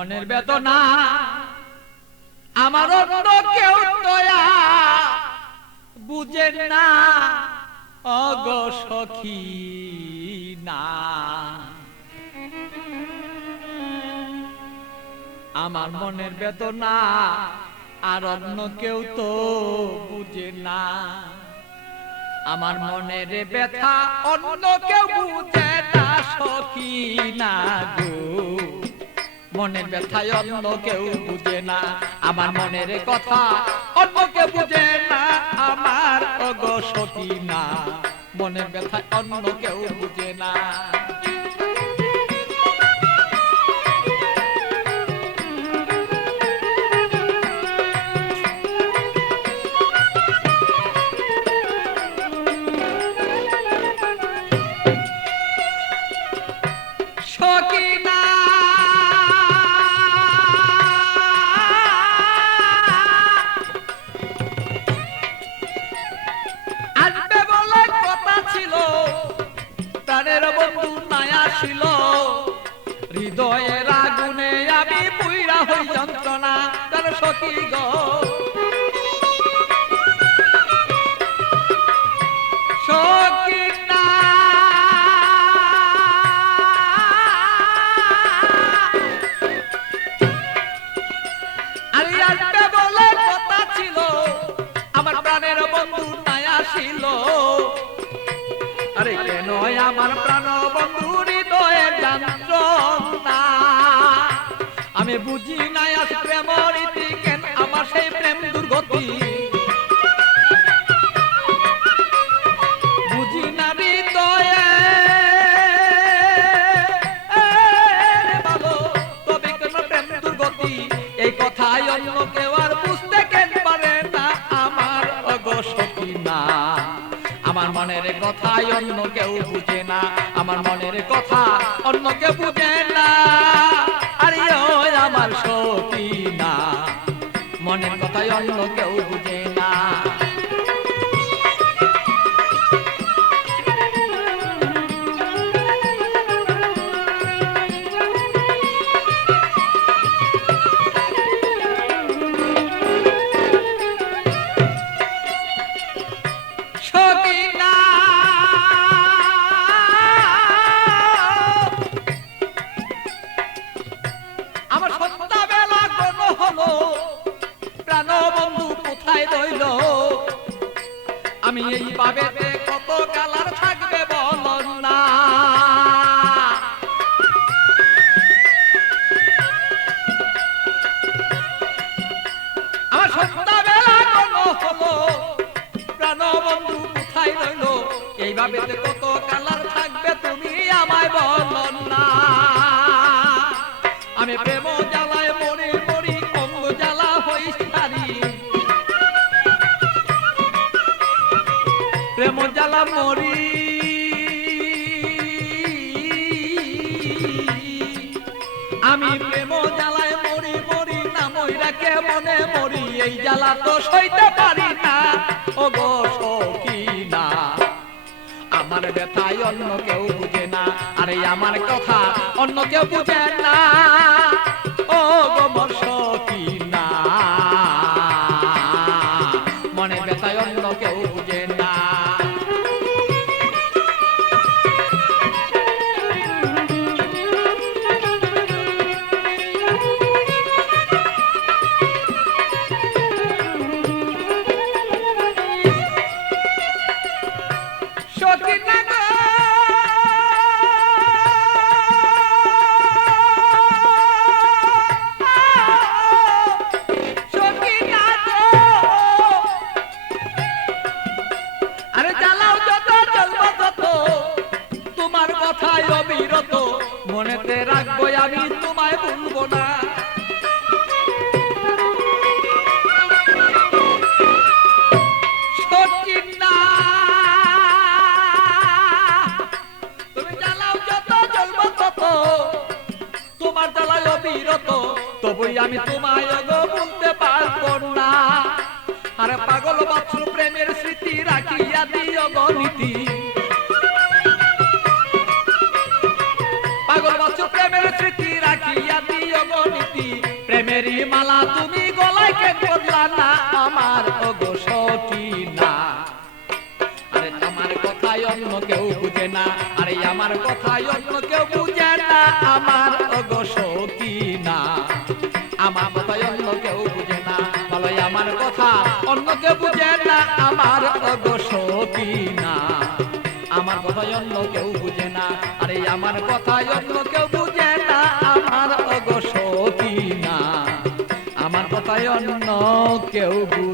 মনের বেদনা। আমার অন্য কেউ দয়া বুঝে না। অগ সখী না। আমার মনের বেদনা আর অন্য কেউ তো বুঝে না। আমার মনের ব্যথা অন্য কেউ বুঝে না, সখী না গো। মনের ব্যথায় অন্য কেউ বুঝে না। আমার মনের কথা অন্য কেউ বুঝে না। আমার অগ সখী না। মনের ব্যথায় অন্য কেউ বুঝে না। আসিল। হৃদয়ের আগুনে আমি পুইরা হই যন্ত্রণা, তার সখী গো। ছিল, আমার প্রাণের বন্ধু নাই আরে কেন আমার প্রাণ আমি বুঝি নাই আজ প্রেম রীতি কেন আমার সেই প্রেম দুর্গতি। বুঝি না হৃদয়ে। তবে কেন প্রেম দুর্গতি? এই কথাই অন্য কেউ আর বুঝতে কেন পারে না, আমার অগসতি না। আমার মনের কথাই অন্য কেউ বুঝে না, আমার মনের কথা অন্য কেউ বুঝে না। আমার সতী না। মনের কথায় অন্য কেউ বুঝে না। আমি এই পাবেতে কত কালার থাকবে বল না। আমার সন্ধ্যাবেলা কোন হলো কোথায় রইল? এইভাবে যে কত কালার থাকবে তুমি আমায় বল না। আমি প্রেম প্রেম জ্বালা মরি। আমি প্রেম জ্বালায় মরি মরি না ময়রাকে মনে মরি? এই জ্বালা তো সইতে পারি না। ও গো সখী না, আমার ব্যথায় অন্য কেউ বুঝে না। আরে আমার কথা অন্য কেউ বুঝে না। ও গো না, মনে ব্যথায় অন্য কেউ বুঝে না। কথায় অবিরত, মনেতে রাখব আমি তোমায় ভুলবো না। তোমার জ্বালায় অবিরত, তবুই আমি তোমায় অগ বলতে পারব না। আরে পাগল বাছুর প্রেমের স্মৃতি রাখিয়া দিও গণিতি মালা তুমি গলায় কে করলা না? আমার ওগো সতী না আরে আমার কথাই অন্য কেউ বুঝে না। আরে আমার কথাই অন্য কেউ বুঝে না। আমার ওগো সতী না আমার কথাই অন্য কেউ বুঝে না। বলো, আমার কথা অন্য কেউ বুঝে কেউ বুঝে